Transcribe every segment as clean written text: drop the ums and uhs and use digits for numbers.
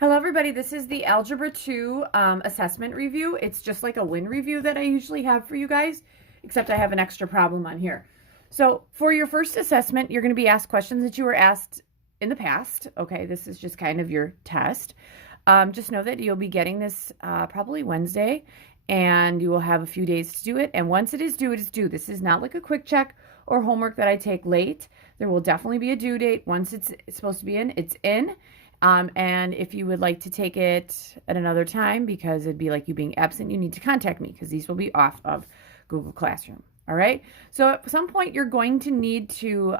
Hello everybody, this is the Algebra 2 assessment review. It's just like a win review that I usually have for you guys, except I have an extra problem on here. So for your first assessment, you're going to be asked questions that you were asked in the past. Okay, this is just kind of your test. Just know that you'll be getting this probably Wednesday, and you will have a few days to do it. And once it is due, it is due. This is not like a quick check or homework that I take late. There will definitely be a due date. Once it's supposed to be in, it's in. And if you would like to take it at another time, because it'd be like you being absent, you need to contact me because these will be off of Google Classroom. All right. So at some point, you're going to need to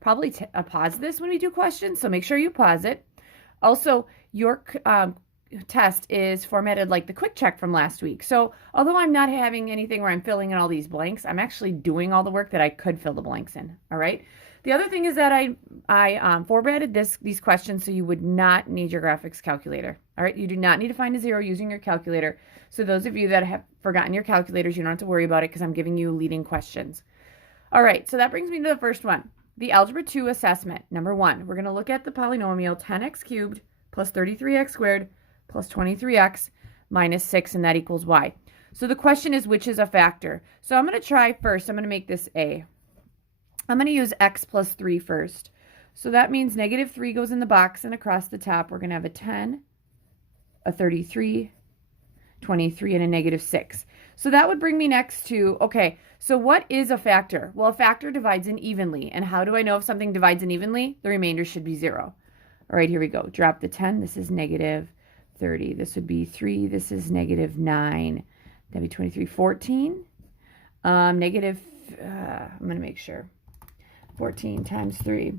probably pause this when we do questions. So make sure you pause it. Also, your test is formatted like the quick check from last week. So although I'm not having anything where I'm filling in all these blanks, I'm actually doing all the work that I could fill the blanks in. All right. The other thing is that I formatted these questions so you would not need your graphics calculator. All right, you do not need to find a zero using your calculator. So those of you that have forgotten your calculators, you don't have to worry about it because I'm giving you leading questions. All right, so that brings me to the first one, the Algebra 2 assessment. Number 1, we're going to look at the polynomial 10x cubed plus 33x squared plus 23x minus 6, and that equals y. So the question is, which is a factor? So I'm going to try first. I'm going to make this a. I'm going to use x plus 3 first. So that means negative 3 goes in the box, and across the top, we're going to have a 10, a 33, 23, and a negative 6. So that would bring me next to, okay, so what is a factor? Well, a factor divides in evenly. And how do I know if something divides in evenly? The remainder should be 0. All right, here we go. Drop the 10. This is negative 30. This would be 3. This is negative 9. That'd be 23. 14. I'm going to make sure. 14 times 3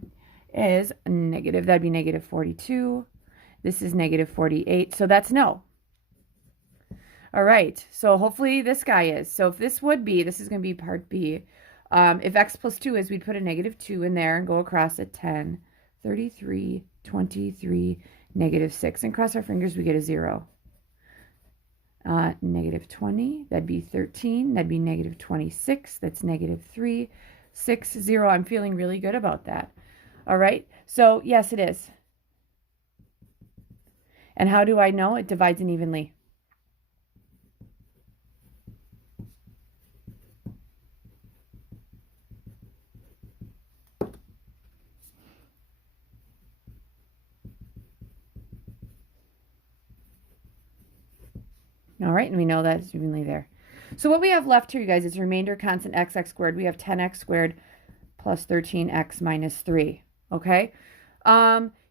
is negative. That'd be negative 42. This is negative 48. So that's no. All right. So hopefully this guy is. So if this would be, this is going to be part B. If x plus 2 is, we'd put a negative 2 in there and go across at 10, 33, 23, negative 6. And cross our fingers, we get a 0. Negative 20. That'd be 13. That'd be negative 26. That's negative 3. 6, 0. I'm feeling really good about that. All right. So yes, it is. And how do I know? It divides in evenly. All right. And we know that it's evenly there. So what we have left here, you guys, is remainder constant x squared. We have 10x squared plus 13x minus 3. Okay.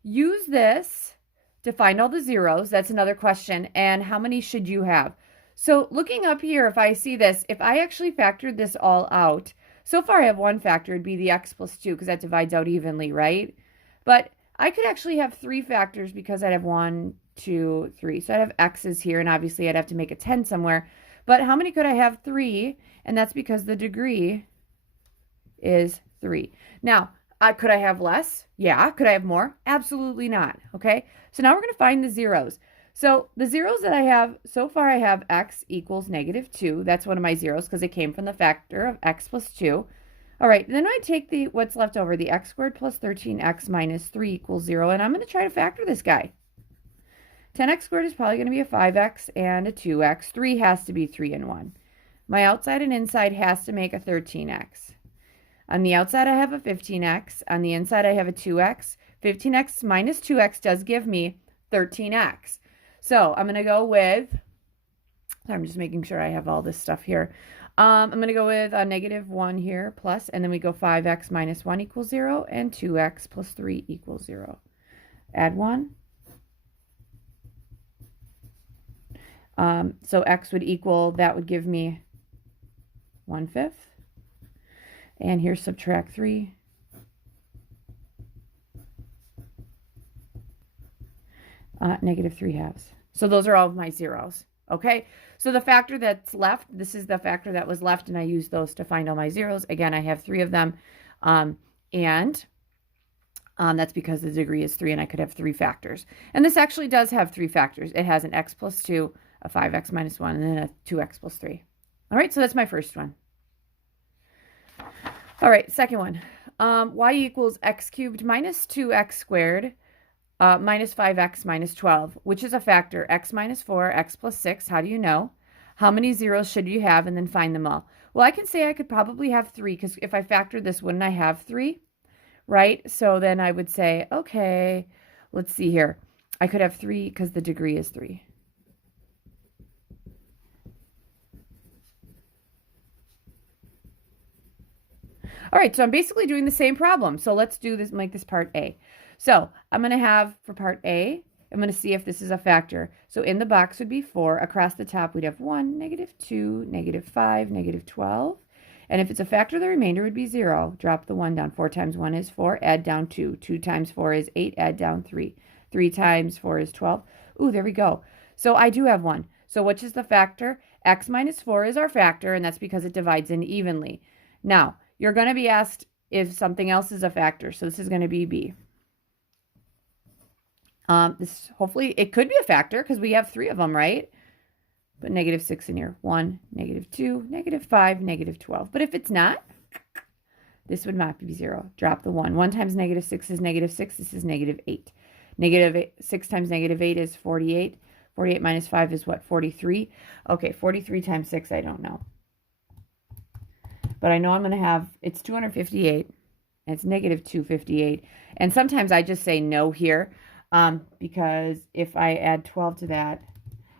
Use this to find all the zeros. That's another question. And how many should you have? So looking up here, if I see this, if I actually factored this all out, so far I have one factor. It'd be the x plus 2 because that divides out evenly, right? But I could actually have 3 factors because I'd have 1, 2, 3. So I'd have x's here, and obviously I'd have to make a 10 somewhere. But how many could I have? 3, and that's because the degree is 3. Now, could I have less? Yeah. Could I have more? Absolutely not. Okay, so now we're going to find the zeros. So the zeros that I have, so far I have x equals negative 2. That's one of my zeros because it came from the factor of x plus 2. All right, then I take what's left over, the x squared plus 13x minus 3 equals 0, and I'm going to try to factor this guy. 10x squared is probably going to be a 5x and a 2x. 3 has to be 3 and 1. My outside and inside has to make a 13x. On the outside, I have a 15x. On the inside, I have a 2x. 15x minus 2x does give me 13x. So I'm going to go with, I'm just making sure I have all this stuff here. I'm going to go with a negative 1 here plus, and then we go 5x minus 1 equals 0, and 2x plus 3 equals 0. Add 1. So x would equal, that would give me 1/5. And here subtract 3. Negative 3/2. So those are all of my zeros. Okay, so the factor that's left, this is the factor that was left, and I used those to find all my zeros. Again, I have 3 of them, and that's because the degree is 3, and I could have 3 factors. And this actually does have 3 factors. It has an x plus 2, a 5x minus 1, and then a 2x plus 3. All right, so that's my first one. All right, second one. Y equals x cubed minus 2x squared minus 5x minus 12, which is a factor, x minus 4, x plus 6. How do you know? How many zeros should you have, and then find them all? Well, I can say I could probably have 3, because if I factor this, wouldn't I have 3? Right? So then I would say, okay, let's see here. I could have 3 because the degree is 3. All right, so I'm basically doing the same problem. So let's do this, make this part A. So I'm going to have, for part A, I'm going to see if this is a factor. So in the box would be 4. Across the top, we'd have 1, negative 2, negative 5, negative 12. And if it's a factor, the remainder would be 0. Drop the 1 down. 4 times 1 is 4. Add down 2. 2 times 4 is 8. Add down 3. 3 times 4 is 12. Ooh, there we go. So I do have 1. So which is the factor? X minus 4 is our factor, and that's because it divides in evenly. Now, you're going to be asked if something else is a factor. So this is going to be B. This hopefully, it could be a factor because we have 3 of them, right? But negative 6 in here. 1, negative 2, negative 5, negative 12. But if it's not, this would not be 0. Drop the 1. 1 times negative 6 is negative 6. This is negative 8. Negative 6 times negative 8 is 48. 48 minus 5 is what? 43. Okay, 43 times 6, I don't know. But I know I'm going to have, it's 258. And it's negative 258. And sometimes I just say no here. Because if I add 12 to that,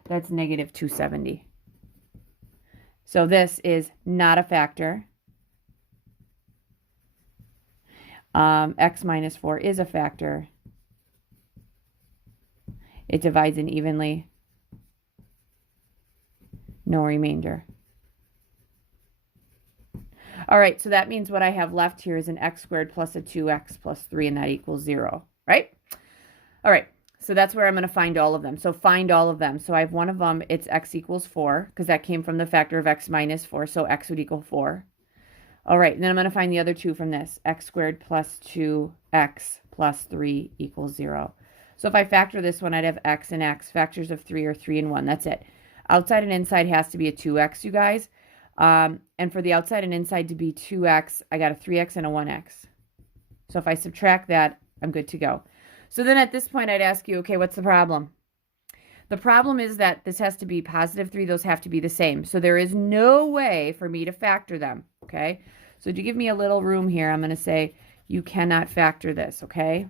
that's negative 270. So this is not a factor. X minus 4 is a factor. It divides in evenly. No remainder. All right, so that means what I have left here is an x squared plus a 2x plus 3, and that equals 0, right? All right, so that's where I'm going to find all of them. So find all of them. So I have one of them, it's x equals 4, because that came from the factor of x minus 4, so x would equal 4. All right, and then I'm going to find the other 2 from this. X squared plus 2x plus 3 equals 0. So if I factor this one, I'd have x and x. Factors of 3 are 3 and 1. That's it. Outside and inside has to be a 2x, you guys. And for the outside and inside to be 2x, I got a 3x and a 1x. So if I subtract that, I'm good to go. So then at this point, I'd ask you, okay, what's the problem? The problem is that this has to be positive 3. Those have to be the same. So there is no way for me to factor them, okay? So to give me a little room here, I'm going to say you cannot factor this, okay?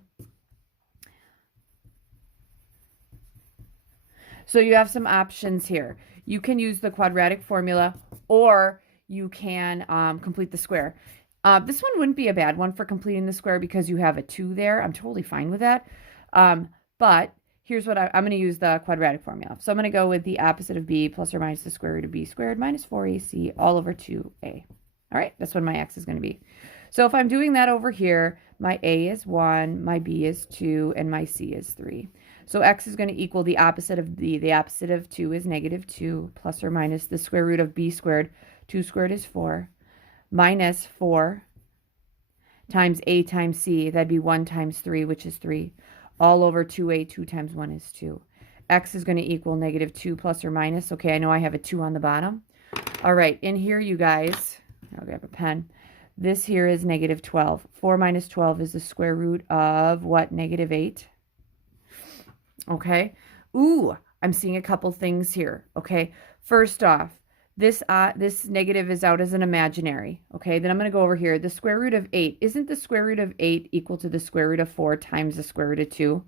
So you have some options here. You can use the quadratic formula, or you can complete the square. This one wouldn't be a bad one for completing the square because you have a 2 there. I'm totally fine with that. But here's what I'm going to use the quadratic formula. So I'm going to go with the opposite of b plus or minus the square root of b squared minus 4ac all over 2a. All right, that's what my x is going to be. So if I'm doing that over here, my a is 1, my b is 2, and my c is 3. So x is going to equal the opposite of b. The opposite of 2 is negative 2 plus or minus the square root of b squared. 2 squared is 4. Minus 4 times a times c. That'd be 1 times 3, which is 3. All over 2a. 2 times 1 is 2. X is going to equal negative 2 plus or minus. Okay, I know I have a 2 on the bottom. All right, in here, you guys, I'll grab a pen. This here is negative 12. 4 minus 12 is the square root of what? Negative 8. Okay. Ooh, I'm seeing a couple things here. Okay. First off, this negative is out as an imaginary. Okay. Then I'm going to go over here. The square root of 8. Isn't the square root of 8 equal to the square root of 4 times the square root of 2?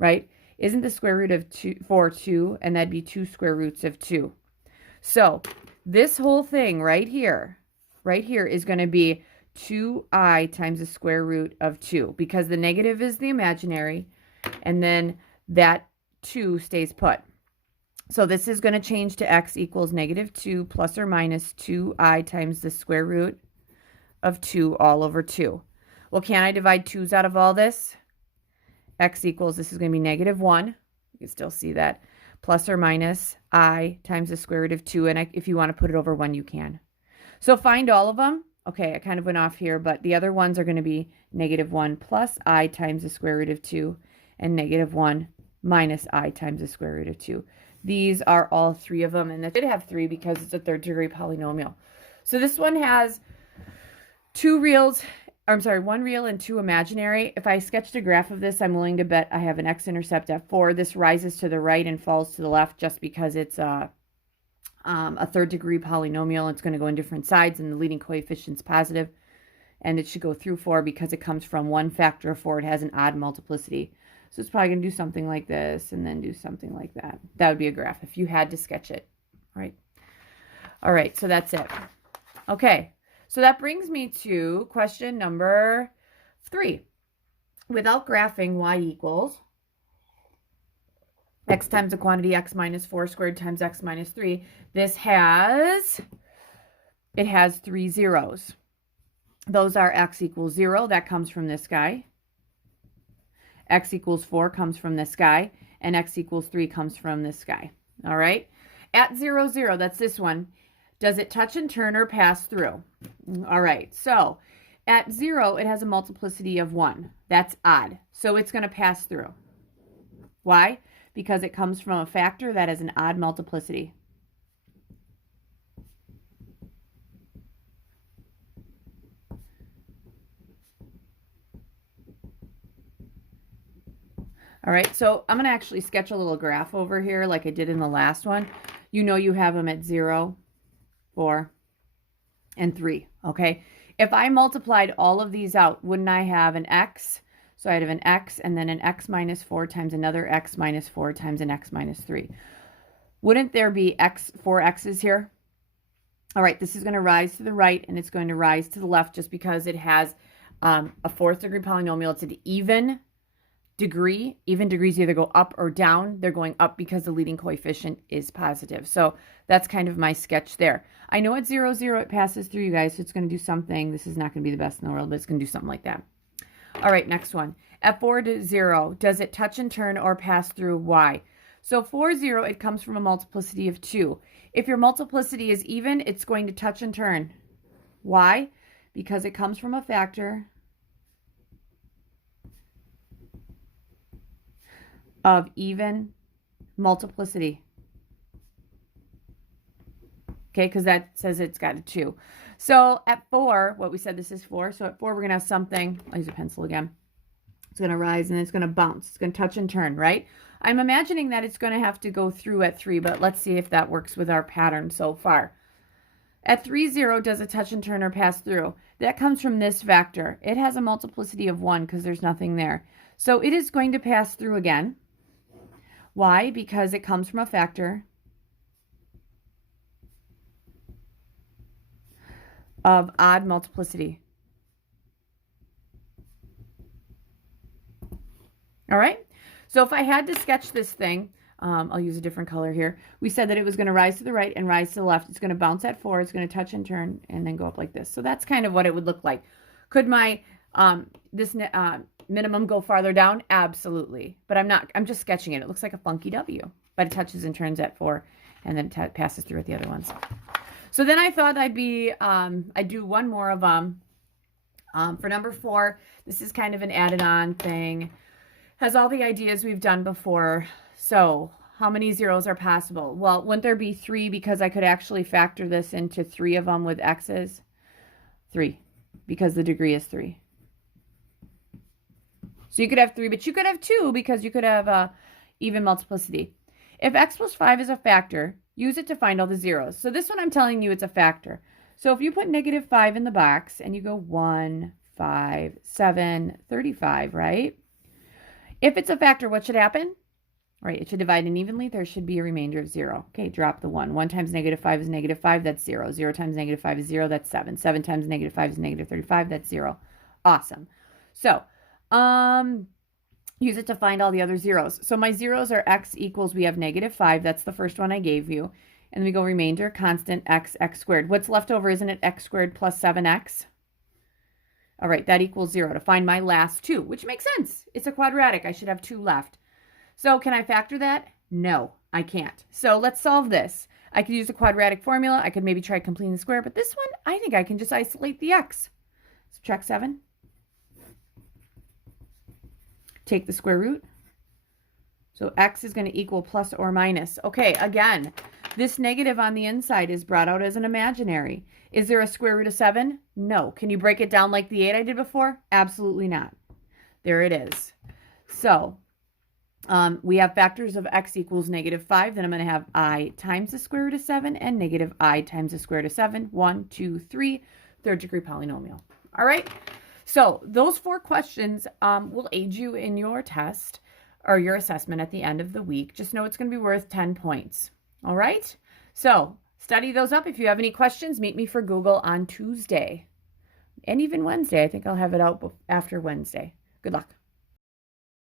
Right? Isn't the square root of 4 2? And that'd be 2 square roots of 2. So this whole thing right here is going to be 2i times the square root of 2, because the negative is the imaginary, and then that 2 stays put. So this is going to change to x equals negative 2 plus or minus 2i times the square root of 2 all over 2. Well, can I divide 2's out of all this? X equals, this is going to be negative 1. You can still see that. Plus or minus I times the square root of 2. And if you want to put it over 1, you can. So find all of them. Okay, I kind of went off here, but the other ones are going to be negative 1 plus I times the square root of 2 and negative 1 minus I times the square root of 2. These are all 3 of them, and it did have 3 because it's a third degree polynomial. So this one has 2 reals or I'm sorry, 1 real and 2 imaginary. If I sketched a graph of this, I'm willing to bet I have an x-intercept at 4. This rises to the right and falls to the left just because it's a third degree polynomial. It's going to go in different sides, and the leading coefficient's positive. And it should go through 4 because it comes from one factor of 4. It has an odd multiplicity. So it's probably going to do something like this and then do something like that. That would be a graph if you had to sketch it, right? All right, so that's it. Okay, so that brings me to question number 3. Without graphing, y equals x times the quantity x minus 4 squared times x minus 3. This has 3 zeros. Those are x equals 0. That comes from this guy. X equals 4 comes from this guy. And x equals 3 comes from this guy. All right? At 0, 0, that's this one. Does it touch and turn or pass through? All right. So at 0, it has a multiplicity of 1. That's odd. So it's going to pass through. Why? Because it comes from a factor that has an odd multiplicity. All right, so I'm going to actually sketch a little graph over here like I did in the last one. You know you have them at 0, 4, and 3, okay? If I multiplied all of these out, wouldn't I have an x? So I'd have an x and then an x minus 4 times another x minus 4 times an x minus 3. Wouldn't there be 4 x's here? All right, this is going to rise to the right and it's going to rise to the left just because it has a 4th degree polynomial. It's an even degree. Even degrees either go up or down. They're going up because the leading coefficient is positive. So that's kind of my sketch there. I know at 0, 0 it passes through, you guys, so it's going to do something. This is not going to be the best in the world, but it's going to do something like that. All right, next one. At 4 to 0, does it touch and turn or pass through y? So 4, 0, it comes from a multiplicity of 2. If your multiplicity is even, it's going to touch and turn. Why? Because it comes from a factor of even multiplicity. Okay, because that says it's got a 2. So at 4, what we said, this is 4. So at 4, we're going to have something. I'll use a pencil again. It's going to rise and it's going to bounce. It's going to touch and turn, right? I'm imagining that it's going to have to go through at 3, but let's see if that works with our pattern so far. At 3, 0, does it touch and turn or pass through? That comes from this factor. It has a multiplicity of 1 because there's nothing there. So it is going to pass through again. Why? Because it comes from a factor of odd multiplicity. All right? So if I had to sketch this thing, I'll use a different color here. We said that it was going to rise to the right and rise to the left. It's going to bounce at 4. It's going to touch and turn and then go up like this. So that's kind of what it would look like. Could my minimum go farther down? Absolutely. But I'm not. I'm just sketching it. It looks like a funky W. But it touches and turns at 4 and then passes through at the other ones. So then I thought I'd do one more of them. For number 4, this is kind of an added-on thing. Has all the ideas we've done before. So how many zeros are possible? Well, wouldn't there be 3 because I could actually factor this into 3 of them with x's? 3, because the degree is 3. So you could have 3, but you could have 2 because you could have even multiplicity. If x plus 5 is a factor, use it to find all the zeros. So this one I'm telling you it's a factor. So if you put negative 5 in the box and you go 1, 5, 7, 35, right? If it's a factor, what should happen? Right, it should divide unevenly. There should be a remainder of 0. Okay, drop the 1. 1 times negative 5 is negative 5. That's 0. 0 times negative 5 is 0. That's 7. 7 times negative 5 is negative 35. That's 0. Awesome. So, use it to find all the other zeros. So my zeros are x equals, we have negative 5. That's the first one I gave you. And then we go remainder, constant x squared. What's left over, isn't it x squared plus 7x? All right, that equals 0 to find my last 2, which makes sense. It's a quadratic. I should have 2 left. So can I factor that? No, I can't. So let's solve this. I could use the quadratic formula. I could maybe try completing the square, but this one, I think I can just isolate the x. Subtract 7. Take the square root. So x is going to equal plus or minus. Okay, again, This negative on the inside is brought out as an imaginary. Is there a square root of 7? No. Can you break it down like the 8 I did before? Absolutely not. There it is. So we have factors of x equals -5. Then I'm going to have I times the square root of 7 and negative I times the square root of 7. 1, 2, 3, third degree polynomial. All right. So those 4 questions will aid you in your test or your assessment at the end of the week. Just know it's going to be worth 10 points. All right. So study those up. If you have any questions, meet me for Google on Tuesday and even Wednesday. I think I'll have it out after Wednesday. Good luck.